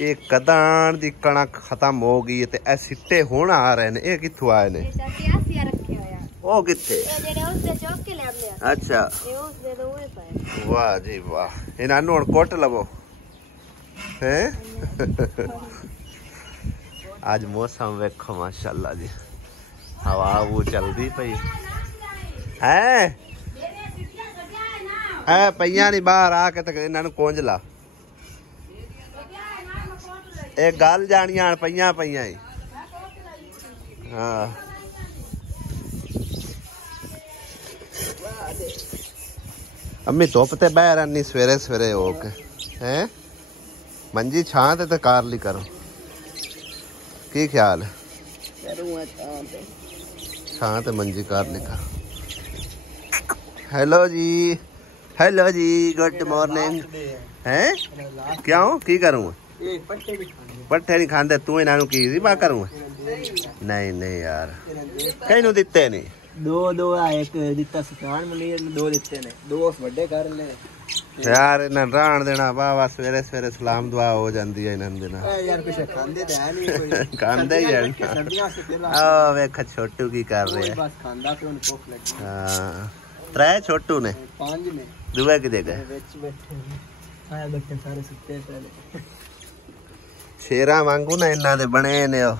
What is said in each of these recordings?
ਇਹ ਕਦਾਂ ਦੀ ਕਣਕ ਖਤਮ ਹੋ ਗਈ ਤੇ ਇਹ ਸਿੱਟੇ ਹੁਣ ਆ ਰਹੇ ਨੇ। ਇਹ ਕਿੱਥੋਂ ਆਏ ਨੇ? ਉਹ ਕਿੱਥੇ? ਅੱਛਾ ਵਾਹ ਜੀ ਵਾਹ। ਇਹਨਾਂ ਨੂੰ ਹੁਣ ਕੁੱਟ ਲਵੋ ਹੈ। ਅੱਜ ਮੌਸਮ ਵੇਖੋ ਮਾਸ਼ਾਅੱਲਾ जी, हवा वो चलती पई है। पईया नहीं बाहर आके तो इन्हां नूं कोंज ला। एक गल जानियां पईया पईया ही। हाँ अम्मी धुप ते बह रही सवेरे सवेरे हो के हैं। मंजी छां ते कार ली करो। की ख्याल है? छां ते मंजी कार लिखा। हेलो जी, हेलो जी, गुड मॉर्निंग। हैं क्यों की करूँ? पट्ठे नहीं खाते तू इन्हां नूं की रिबा करूँ? नहीं नहीं यार कहीं नूं दिते नहीं। दो एक दिता सतान मनीर दो दिते ने, दो उस बड़े कर ले यार। इन्हां राण देना वाह सवेरे सवेरे सलाम दुआ हो जाती है इन्हां देना। यार कुछ खांदे ते है नहीं कोई। खांदे ही है। ओ वेख छोटू की कर रहे हैं। बस खांदा पे उन भूख लगी। हां त्रै छोटू ने, 5 ने। दुआ किदे गए? विच बैठे आया बैठे सारे सुत्ते पहले। शेरा वांगू ना इन्हां दे बने ने ओ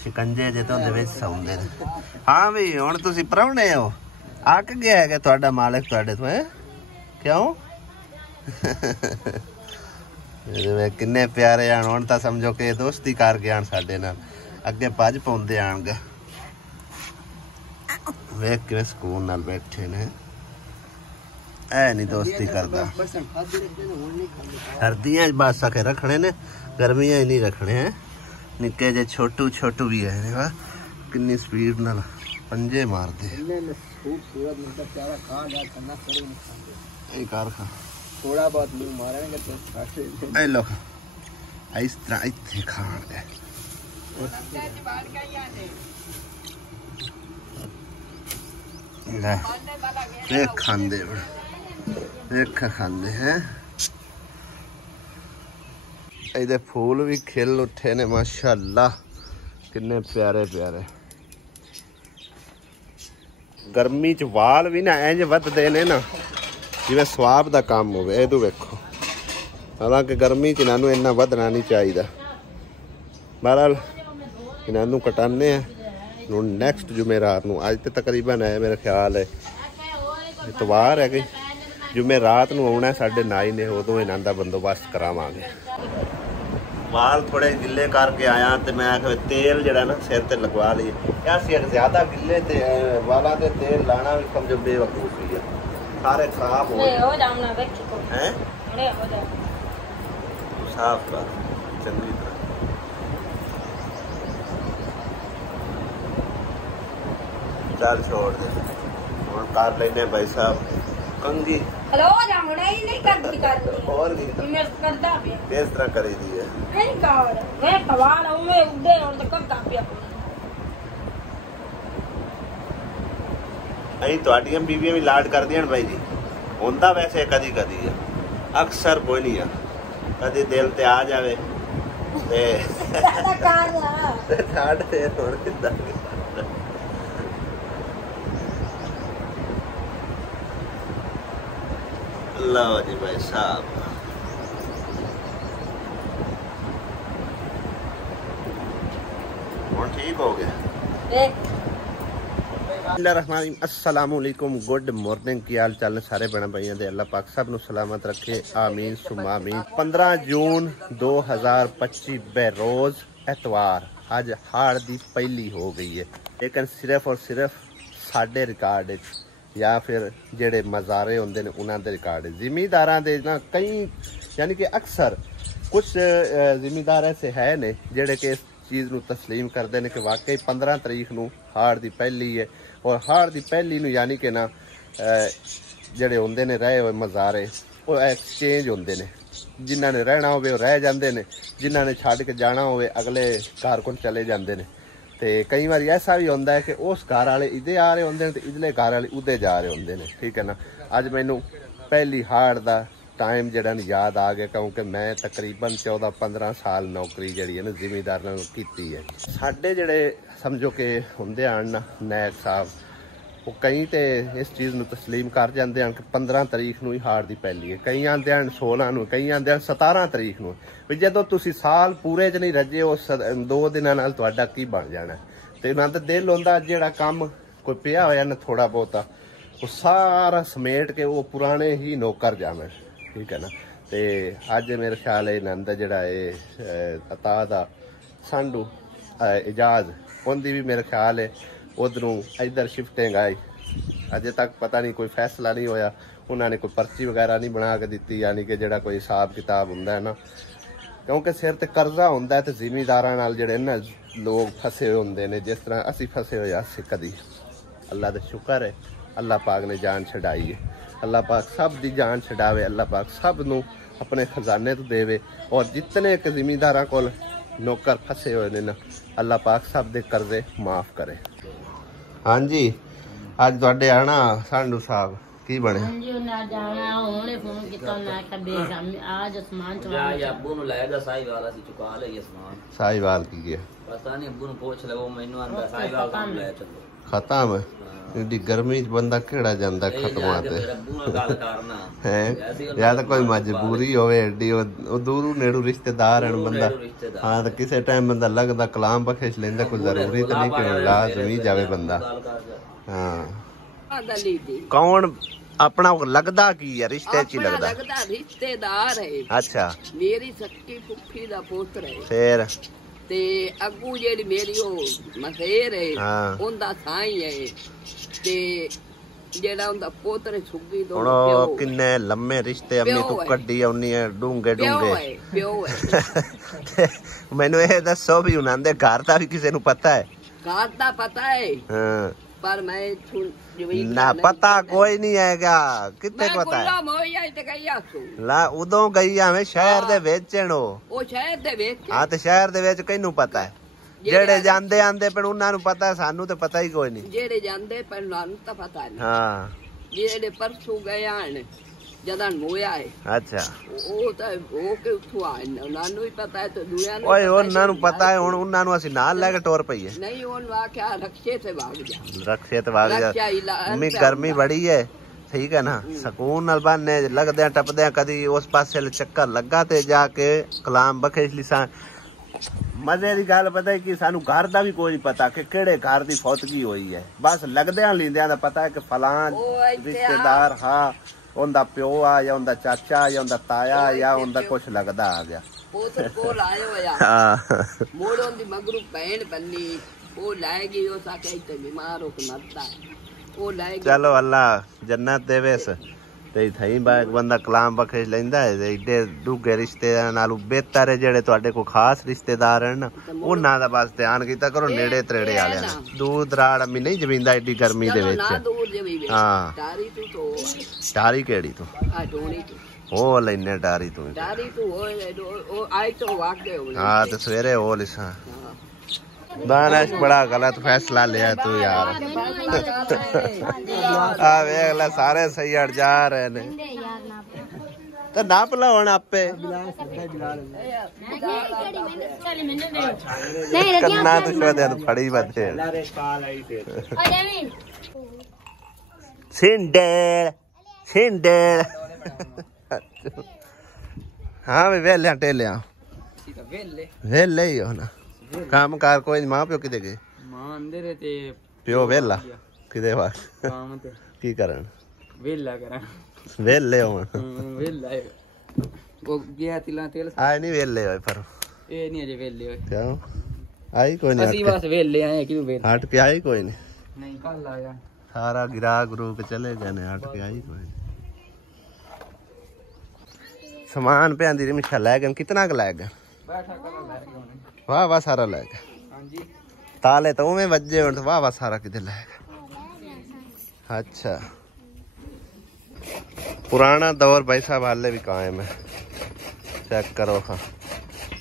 शिकंजे जे तो दे विच सौंदे ने। हां भी हुण तुसीं परौणे हो, आक गया है कि तुहाडा मालिक तुहाडे तो है क्यों? किन्ने प्यारे आन हुण तां समझो कि दोस्ती करके आन साडे नाल, अगे भज पाउंदे आणगे। वेख के सुकून नाल बैठे ने। ऐ नहीं दोस्ती करदा। सर्दियां बस आके रखने ने, गर्मियां ही नहीं रखने हैं। निक्के जे छोटू छोटू भी है, किन्नी स्पीड नाल पंजे मारदे। कार खा थोड़ा बहुत मुंह मारेंगे तो खाते। ए लो इस तरह इत्थे खाण दे। ले देख खांदे देख खांदे हैं। इहदे फूल भी खिल उठे ने माशाअल्लाह, किन्ने प्यारे प्यारे। गर्मी च वाल भी ना इंज वधदे ने ना जिवें स्वाब दा काम होवे। ये तू वेखो, हालांकि गर्मी च इन्हां नूं इन्ना वधना नहीं चाहिदा। बहरहाल इन्हां नूं कटाने आ नैक्सट जुमेरात नूं। अज तो तकरीबन है मेरा ख्याल है इतवार है कि जुमेरात नूं आउणा साडे नाई ने, उदों इन्हां दा बंदोबस्त करावांगे। वाल थोड़े गिले करके आया तो मैं आखिर तेल जरा ना सिर ते लगवा लीए। यार ज्यादा गिले ते वाला ते तेल लाना भी समझो बेवकूफी है, सारे खराब हो हैं। साफ कर चंगी तरह। चल छोड़ दे हुण कर लेने भाई साहब कंगी। हेलो जामड़ा ही नहीं करती और मैं करदा पे किस तरह करी दी है? नहीं कर मैं सवाल हूं मैं उड़े और तो करदा पे अई ਤੁਹਾਡੀਆਂ ਬੀਬੀਆਂ ਵੀ ਲਾਡ ਕਰਦੀਆਂ ਨੇ ਬਾਈ ਜੀ। ਹੁੰਦਾ ਵੈਸੇ ਕਦੀ ਕਦੀ ਹੈ, ਅਕਸਰ ਕੋਈ ਨਹੀਂ ਆ। ਕਦੇ ਦਿਲ ਤੇ ਆ ਜਾਵੇ ਤੇ ਸਾਡਾ ਕਾਰ ਲਾ ਸਾਡੇ ਹੁਣ ਕਿੱਦਾਂ। लो जी भाई साहब और ठीक हो गया। अस्सलामुअलैकुम, गुड मॉर्निंग। की हाल चाल ने सारे भैन भाइयों दे। अल्लाह पाक सब नूं सलामत रखे, आमीन सुमा आमीन। 15 जून 2025 बेरोज एतवार अज हाड़ दी पहली हो गई है, लेकिन सिर्फ और सिर्फ साडे रिकॉर्ड या फिर जेड़े मज़ारे होंदे ने उन्हां दे रिकॉर्ड। जिमीदारां दे ना कई यानी कि अक्सर कुछ जिमीदार ऐसे है ने जेड़े कि इस चीज़ नूं तस्लीम करते हैं कि वाकई 15 तरीक नूं हाड़ दी पहली है। और हाड़ दी पहली नूं यानी कि ना जेड़े होंदे ने रहे हुए मज़ारे वो एक्सचेंज होंदे ने। जिन्हां ने रहना होवे वो रह जांदे ने, जिन्हां ने छड्ड के जाना होवे अगले घर कोल चले जांदे ने। तो कई बार ऐसा भी होंदा है कि उस घर वाले इधे आ रहे होंदे ने ते इधले घर वाले उधे जा रहे होंदे ने। ठीक है ना। अज मैनू पहली हाड़ दा टाइम जड़ा याद आ गया क्योंकि मैं तकरीबन 14-15 साल नौकरी जी है ना जिमीदार की है। साढ़े जड़े समझो कि होंगे आन नायक साहब वो कई तो इस चीज़ में तस्लीम कर जाते हैं कि 15 तरीक ही हार की पैली है, कई आते हैं 16 कई आते हैं 17 तरीक भी जो तुम साल पूरे च नहीं रजे उस 2 दिनों की बन जाना। तो ना तो दिल होंगे जोड़ा काम कोई पिया होया ना थोड़ा बहुता वो सारा समेट के वो पुराने ही नौकर जावे, ठीक है ना। तो अज मेरे ख्याल है नंद जड़ा अता दा सांडू इजाज उनकी भी मेरे ख्याल है उधरों इधर शिफ्टिंग आई, अजे तक पता नहीं कोई फैसला नहीं होया, उन्होंने कोई पर्ची वगैरह नहीं बना के दी, यानी कि जड़ा कोई हिसाब किताब होंदा है ना, क्योंकि सिर ते कर्जा होंदा है तो जिमीदारां नाल जड़े ना लोग फसे होंदे ने, जिस तरह असी फसे होए असी कदी। अल्लाह दा शुक्र है अल्लाह पाक ने जान छड़ाई है, अल्लाह पाक सब दी जान छड़ावे, अल्लाह पाक सब नू अपने खजाने तो देवे और जितने के जिमीदारां कोल नौकर फसे हुए ने ना अल्लाह पाक सब दे कर्जे माफ़ करे। हाँ जी अज तुहाडे आना सांडू साहब की बने साहिवाल की गया खत्म एडी गर्मी च बंदा केड़ा जांदा खत्म है या तो कोई मजबूरी होवे एडी ओ दूरू नेड़ू रिश्तेदार हैं बंदा। हाँ तो किसी टाइम बंदा लगदा कलाम बख्श लेंदा, कोई जरूरी तो नहीं कि लाजम ही जावे बंदा। हाँ कौन अपना लगदा की है रिश्ते च लगदा रिश्तेदार है। अच्छा मेरी सक्की फुफी दा पुत्र है फिर ते अगू जेड़ी मेरी ओ मसेर है उनदा साई है ते जेड़ा उनदा पुत्र सुगी दो हुण किन्ने लम्मे रिश्ते अम्मी तू कड्डी आउनी है डूंगे डूंगे प्यो है मैनू ये दसो भी उन्हां दे घर दा भी किसे नू पता है? घर दा पता है हां पर मैं ना पता कोई नहीं हैगा कितने पता है ला उदों गई हमें शहर दे विच ओ शहर दे विच। हां ते शहर दे विच किनू पता है? जेड़े जांदे आंदे पर उन्हां नू पता है, सानू ते पता ही कोई नहीं। जेड़े जांदे पर नानू तो पता नहीं। हां जेड़े परसों गए आन जदन मोया है। अच्छा ओ तो ओ के उठो आन नानू ही पता है तो दुनिया ने ओए उन्हां नू पता है हुन उन्हां नू असि नाल लेके टोर पई है नहीं उन वाक्या रक्षे से भाग जा रक्षे ते भाग जा मम्मी गर्मी बड़ी है ठीक है ना सुकून नाल बन्ने लगदे टपदे कदी उस पासे चक्कर लगा ते जाके कलाम बख्श लिसा। मजे की गल पता है कि सानू घर दा भी कोई नहीं पता कि केड़े घर दी फौतगी हुई है, बस लगदे लींदे दा पता है कि फलान रिश्तेदार हाँ उनका प्यो आ या उनका चाचा या उनका ताया या उनका कुछ लगदा आ गया मोड़ उनदी मगरू भैन बन्नी वो लाएगी ओ साके इते बीमार हो के मरता वो लाएगी। चलो अल्लाह जन्नत देवेस ते थई बंदा कलाम बख्श लैंदा है एडे डूगे रिश्तेदार नालों बेहतर है जेड़े तुहाडे को खास रिश्तेदार हैं ना उन्हां दा बस ध्यान कीता करो नेड़े त्रेड़े वाले दूर दराड़ अम्मी नहीं जमींदा एडी गर्मी दे विच। हां टारी केड़ी तू ओ लेने टारी तू ओ आई तो वाके हो। हां ते सवेरे हो लिसा दानेश बड़ा गलत फैसला लिया तू यार। आ वेख ले सारे सैयद जा रहे ने तो नाप लो हुण आपे कन्ना तो शोदे फड़ी बदे सिंडेल सिंडेल। हाँ वे वेले टेलिया वेले ही हो ना काम कार कोई मां प्यो किते गए? मां अंदर है ते प्यो वेला किते वास काम ते की करन वेला करा वेले होन वेला वो गया तिला तेल आए नहीं वेले होए पर ए नहीं अजे वेले होए क्यों आई कोई नहीं? असी बस वेले आए क्यों वेले हट के आई कोई नहीं? नहीं कल आया सारा गिरा गुरु के चले गए ने हट के आई कोई नहीं। सामान पे आंदी रिमशा ले गए कितना का ले गए? बैठा कर ले गए वाह वाह सारा ले गए। हां जी ताले तो उवें वज्जे होण वाह वाह सारा किते ले गए। अच्छा पुराना दौर भाई साहब हाले भी कायम है चेक करो हाँ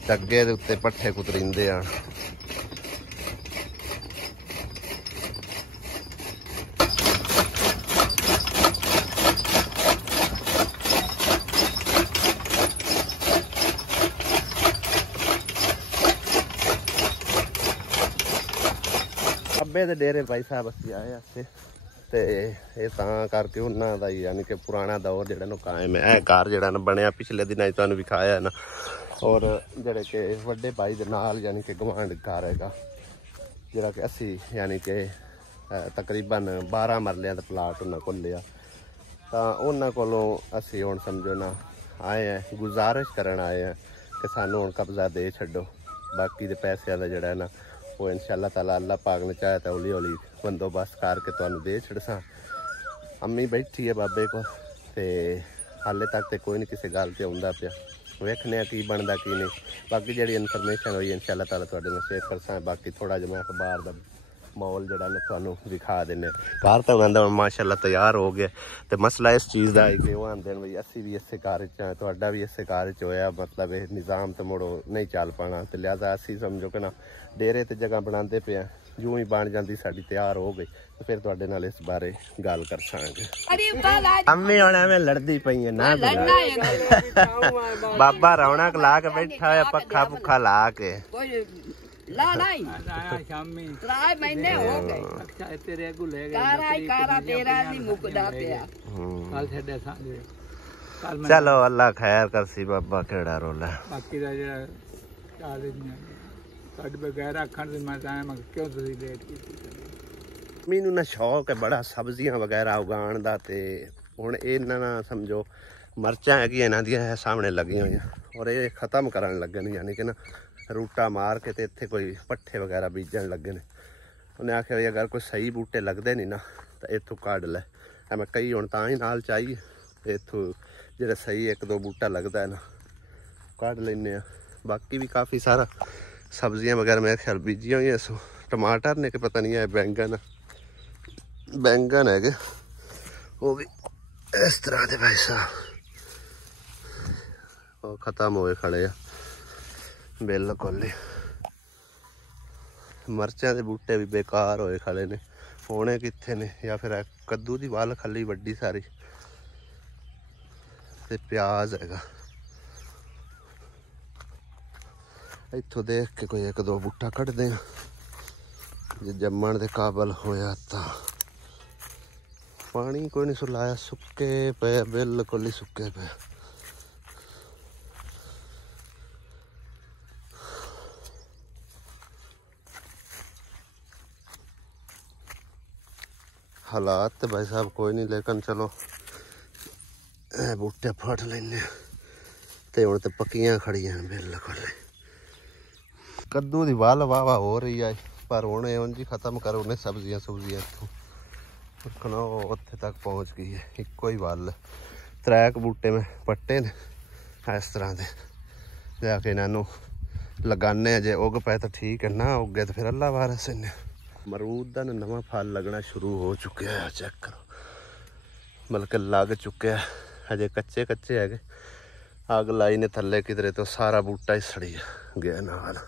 चगे दे उत्ते पट्ठे कुतरिंदे आ ਬਾਬੇ ਦੇ ਡੇਰੇ ਭਾਈ ਸਾਹਿਬ ਅਸੀਂ ਆਏ ਅਸੀਂ ਤੇ ਇਹ ਤਾਂ ਕਰਕੇ ਉਹਨਾਂ ਦਾ ਹੀ ਯਾਨੀ ਕਿ ਪੁਰਾਣਾ ਦੌਰ ਜਿਹੜਾ ਨੂੰ ਕਾਇਮ ਹੈ। ਇਹ ਘਰ ਜਿਹੜਾ ਨਾ ਬਣਿਆ ਪਿਛਲੇ ਦਿਨਾਂ 'ਚ ਤੁਹਾਨੂੰ ਵਿਖਾਇਆ ਨਾ, ਔਰ ਜਿਹੜੇ ਕਿ ਵੱਡੇ ਭਾਈ ਦੇ ਨਾਲ ਯਾਨੀ ਕਿ ਗਵਾਂਢ ਘਰ ਹੈਗਾ ਜਿਹੜਾ ਕਿ ਅਸੀਂ ਯਾਨੀ ਕਿ ਤਕਰੀਬਨ 12 ਮਰਲਿਆਂ ਦਾ ਪਲਾਟ ਉਹਨਾਂ ਕੋਲ ਲਿਆ। ਤਾਂ ਉਹਨਾਂ ਕੋਲੋਂ ਅਸੀਂ ਹੁਣ ਸਮਝੋ ਨਾ ਆਏ ਹਾਂ, ਗੁਜ਼ਾਰਿਸ਼ ਕਰਨ ਆਏ ਹਾਂ ਕਿ ਸਾਨੂੰ ਹੁਣ ਕਬਜ਼ਾ ਦੇ ਛੱਡੋ। ਬਾਕੀ ਦੇ ਪੈਸਿਆਂ ਦਾ ਜਿਹੜਾ ਨਾ ਉਹ ਇਨਸ਼ਾਅੱਲਾ ਤਾਲਾ ਅੱਲਾਹ ਪਾਕ ਨੇ ਚਾਹਿਆ ਤਾਂ ਹੌਲੀ ਹੌਲੀ ਬੰਦੋਬਸਤ ਕਰਕੇ ਤੁਹਾਨੂੰ ਦੇ ਛੱਡਸਾਂ। ਅੰਮੀ ਬੈਠੀ ਹੈ ਬਾਬੇ ਕੋਲ ਤੇ ਹਾਲੇ ਤੱਕ ਤੇ ਕੋਈ ਨਹੀਂ ਕਿਸੇ ਗੱਲ ਤੇ ਆਉਂਦਾ ਪਿਆ। ਵੇਖਨੇ ਆ ਕੀ ਬਣਦਾ ਕੀ ਨਹੀਂ। ਬਾਕੀ ਜਿਹੜੀ ਇਨਫੋਰਮੇਸ਼ਨ ਹੋਈ ਇਨਸ਼ਾਅੱਲਾ ਤਾਲਾ ਤੁਹਾਡੇ ਨਾਲ ਸ਼ੇਅਰ ਕਰਸਾਂ। ਬਾਕੀ ਥੋੜਾ ਜਿਹਾ ਮੈਂ ਅਖਬਾਰ ਦਾ ਮਾਹੌਲ ਜਿਹੜਾ ਨਾ ਤੁਹਾਨੂੰ ਵਿਖਾ ਦਿੰਦੇ। ਘਰ ਤਾਂ ਕਹਿੰਦਾ ਮਾਸ਼ਾਅੱਲਾ ਤਿਆਰ ਹੋ ਗਿਆ ਤੇ ਮਸਲਾ ਇਸ ਚੀਜ਼ ਦਾ ਹੈ ਕਿ ਉਹ ਆਂਦੇ ਨੇ ਬਈ ਅਸੀਂ ਵੀ ਇਸੇ ਘਰ 'ਚ ਹਾਂ, ਤੁਹਾਡਾ ਵੀ ਇਸੇ ਘਰ 'ਚ ਹੋਇਆ, ਮਤਲਬ ਇਹ ਨਿਜ਼ਾਮ ਤੇ ਮੁੜੋ ਨਹੀਂ ਚੱਲ ਪਾਣਾ ਤੇ ਲਿਹਾਜ਼ਾ ਅਸੀਂ ਸਮਝੋ ਕਿ ਨਾ ਡੇਰੇ ਤੇ ਜਗ੍ਹਾ ਬਣਾਉਂਦੇ ਪਏ ਆ। ਜੂੰ ਹੀ ਬਣ ਜਾਂਦੀ ਸਾਡੀ ਤਿਆਰ ਹੋ ਗਈ ਤੇ ਫਿਰ ਤੁਹਾਡੇ ਨਾਲ ਇਸ ਬਾਰੇ ਗੱਲ ਕਰ ਸਾਂਗੇ। ਅੰਮੀ ਹੁਣ ਐਵੇਂ ਲੜਦੀ ਪਈ ਹੈ ਨਾ ਬਾਬਾ ਰੌਣਕ ਲਾ ਕੇ ਬੈਠਾ ਹੋਇਆ ਪੱਖਾ ਪੁੱਖਾ ਲਾ ਕੇ ला नहीं शामी 3 महीने हो गए। अच्छा तेरे को ले गए कारा तेरा नहीं मुकदा पिया कल छड़े सांगे कल चलो अल्लाह खैर करसी बाबा केड़ा रोला बाकी दा जेड़ा चाल साडे बगैर अखण दे मैं तां मैं क्यों तुसी लेट कीती। मैनू ना शौक है बड़ा सब्जियां वगैरह उगाण दा ते हुण इन्हां ना समझो मरचां हैगियां इन्हां दियां सामने लगियां होईयां और ये खत्म करन लगे ने यानी कि ना रूटा मार के ते इत्थे कोई पट्ठे वगैरह बीजन लगे ने। उन्हें आख्या भी अगर कोई सही बूटे लगते नहीं ना तो इत्थों कढ़ लै। मैं कई हुण तां ही नाल चाहिए इत्थों जेह्ड़ा सही 1-2 बूटा लगता है ना कढ़ लैने। बाकी भी काफ़ी सारा सब्जियां वगैरह मेरे ख्याल बीजियां हुई सो टमाटर ने कि पता नहीं है बैंगन है वो भी इस तरह के भाई साहब वो खत्म होए खड़े बिल्कुल मरचां दे बूटे भी बेकार होए खड़े ने होने कित्थे ने। या फिर कद्दू दी वाल खली वड्डी सारी ते प्याज हैगा इत्थों देख के कोई 1-2 बूटा कटदे जे जम्मण दे काबल होया तां। पानी कोई नहीं सुलाया सुक्के पे बिल्कुल ही सुक्के पे। हालात तो भाई साहब कोई नहीं लेकिन चलो बूटे फट लेने ते हुण ते पक्कियां खड़ियां बिल्कुल। कद्दू दी वाल वाह हो रही है पर हुण उंज ही खत्म करो ने सब्जियां इत्थों उत्थे तक पहुँच गई है। इक्को ही वाल 3 बूटे में पट्टे ने इस तरह के जाके इन्हों लगाने जे उग पाए तो ठीक है ना उगे तो फिर अल्लाह वारस इन्हें। मरूद का नवा फल लगना शुरू हो चुका है चेक करो बल्कि लग चुके है अजे कच्चे है। अग लाई ने थले किधरे तो सारा बूटा ही सड़ी गया नाल।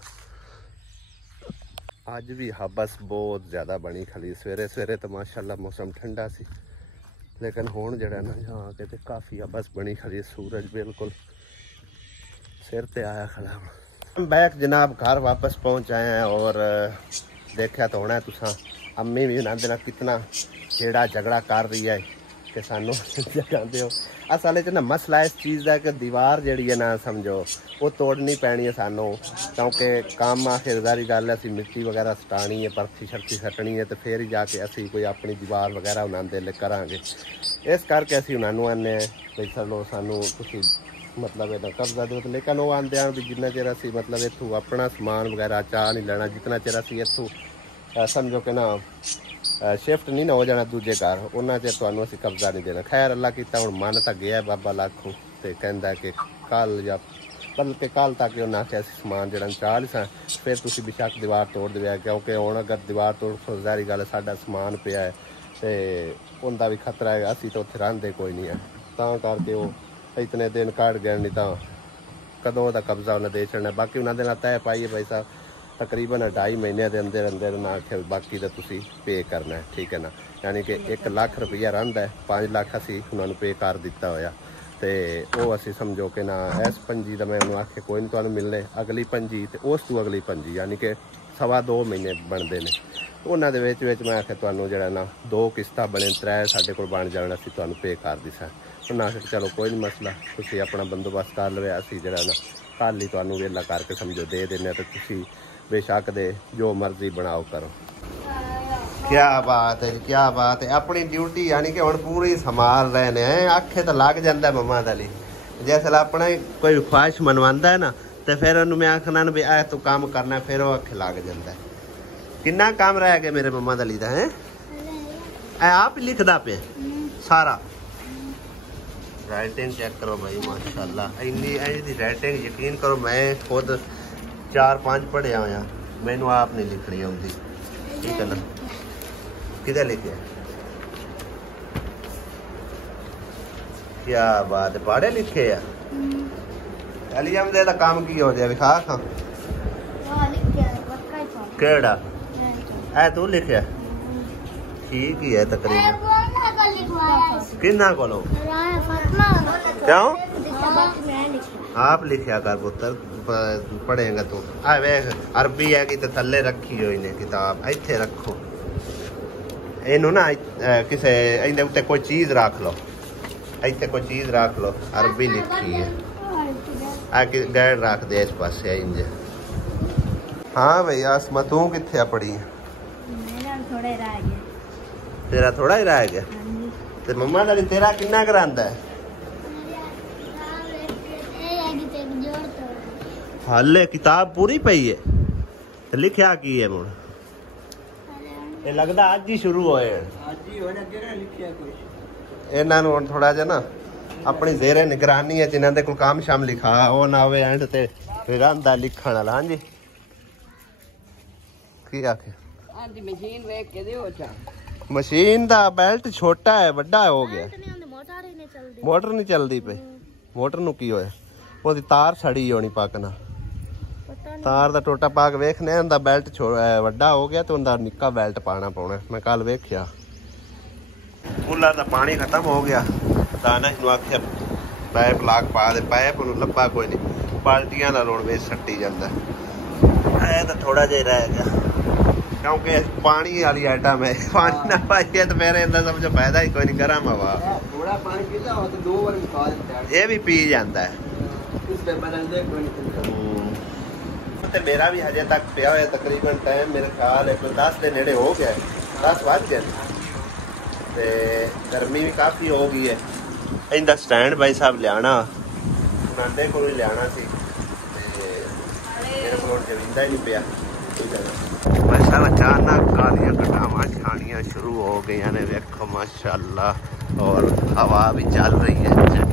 अज भी हबस बहुत ज़्यादा बनी खली सवेरे तो माशाल्लाह मौसम ठंडा सी लेकिन हुण जिहड़ा ना यहाँ के तो काफ़ी हबस बनी खली। सूरज बिल्कुल सिर ते आया खड़ा। बैक जनाब घर वापस पहुँच आए हैं और देखा तो होना तुसा अम्मी भी ना देना कितना छेड़ा झगड़ा कर रही है कि सानू जगाते हो। असल च ना मसला इस चीज़ का कि दीवार जी है ना समझो वो तोड़नी पैनी है सानू क्योंकि काम आखिरदारी गल है। मिट्टी वगैरह सटानी है परथी शर्ती सटनी है तो फिर ही जाके असी कोई अपनी दीवार वगैरह बनाते करांगे। इस करके असी उन्होंने आने भाई चलो सानू तुसी मतलब इन्ना कब्जा दो। लेकिन वो आंदे हैं भी जिन्ना चिर असी मतलब इत्थों अपना समान वगैरह चाह नहीं लेना जितना चिर असी इत्थों समझो कि ना शिफ्ट नहीं ना हो जाना दूजे घर उन्ना चिर तुहानू असी कब्जा नहीं देना। खैर अल्लाह कीता हुण मन तो गया बाबा लाखों ते कहंदा कि कल या बल्कि कल तक उन्हें आख्या समान जड़ा चाह ली सा फिर तुसी बेशक दीवार तोड़ देवे क्योंकि हुण अगर दीवार तोड़ ज़ाहिर गल साडा समान पिया है तो उनका भी खतरा है। असी तो उत्थे रहिंदे कोई नहीं है तां करके वो इतने दिन कट गए नहीं तो कदों का कब्जा उन्हें दे छड़ना। बाकी उन्होंने देना तय पाइए भाई साहब तकरीबन 2.5 महीने के अंदर अंदर उन्हें आख्या बाकी तो तुसी पे करना है ठीक है ना। यानी कि 1 लाख रुपया रहिंदा है 5 लाख असी उन्होंने पे कर दिता होया तो वो असी समझो कि ना इस पंजी का मैं उन्होंने आख्या कोई नहीं तुहानू मिलने अगली पंजी तो उस तू अगली पंजी यानी कि सवा 2 महीने बनते हैं। उन्होंने मैं आख्या तुहानू जिहड़ा ना 2 किस्तां बने 3 साडे कोल बन जाण असीं तुहानू पे कर दी सा। उन्होंने आख्या चलो कोई नहीं मसला, तुसीं अपना बंदोबस्त कर लवे, असीं जिहड़ा ना कल ही तुहानू वेला करके समझो दे देने, तो तुसीं बेशक दे जो मर्जी बनाओ करो। क्या बात है, क्या बात है। अपनी ड्यूटी यानी कि हुण पूरी संभाल रहे हैं। आखे तो लग जाता है मम्मा दली, जैसे अपना कोई ख्वाहिश मनवांदा है ना, तो फिर उन्होंने मैं आखना भी आ तू काम करना, फिर वो आखे लग जाता है। कितना काम रह गया मेरे मम्मा दली का है? आप ही लिखदा पे सारा। राइटिंग चेक करो भाई माशाल्लाह, इन्नी राइटिंग यकीन करो मैं खुद 4-5 पढ़िया होया, मैनू आप नहीं लिखनी आती। ठीक है ना, किधर लिखे? क्या बात है, पढ़े लिखे है। अली अहमद दा काम की हो जाए विखा खां केड़ा है तू लिखिया? ठीक ही है तकरीबन। किन्ना कोलो क्यों आप लिखिया कर पुत्र, पढ़ेगा तू। आ वेख अरबी है कि थले रखी हो इन्हें किताब, इत्थे रखो इनू ना, किसे इहदे उत्ते कोई चीज रख लो, इत्थे कोई चीज रख लो, अरबी लिखी है। आके गैर रख दे इस पासे इंज। हाँ भाई आसमा तू किथे पड़ी? तेरा थोड़ा ही रह गया। ते मम्मा दा तेरा किन्ना करांदा है? हाले किताब पूरी पई है ते लिखिया की है मुड़? ये लगदा आज ही शुरू होए। आज ही होना केड़ा लिखिया कोई? इन्हां नूं हुण थोड़ा जिहा ना अपनी जेरे निगरानी है, जिन्हां दे कोल काम शाम लिखा वो ना होवे एंड ते फिर आंदा लिखण वाला। हां जी की आखे? हां जी मशीन वेख के दियो। अच्छा मशीन दा बेल्ट छोटा है बड़ा हो गया, मोटर नहीं चलदी पे। मोटर नूं की होया? ओदी तार सड़ी होनी पाकना, तार दा टोटा पाक वेखने उंदा बेल्ट वड्डा हो गया, तो उंदा निक्का बेल्ट पाना पौना। मैं कल वेख्या कूलर दा पानी खत्म हो गया, दाना इनू आख्या पाइप लाग पा दे, पाइप नूं लब्भा कोई नहीं, बाल्टियां नाल हुण वेच सट्टी जांदा। ऐ तां थोड़ा जिहा रह गया क्योंकि पानी वाली आइटम है, पानी ना पाइए तो फिर इन्दा समझो फायदा ही कोई नहीं। गर्म हवा थोड़ा पानी पीता हो तो 2 बार खा देता है, ये भी पी जाता है। इससे बदल दे कोई नहीं। मेरा भी हजे तक पिया हुआ तकरीबन टाइम मेरे ख्याल है 10 के नेड़े हो गया, 10 बज गए। गर्मी भी काफ़ी हो गई है। इनका स्टैंड भाई साहब लिया नांदे को लिया मेरे को जमींदा ही नहीं पिया। माशाल्लाह अचानक कालियां कटावां छानियां शुरू हो गई ने, देखो माशाल्लाह, और हवा भी चल रही है। चेक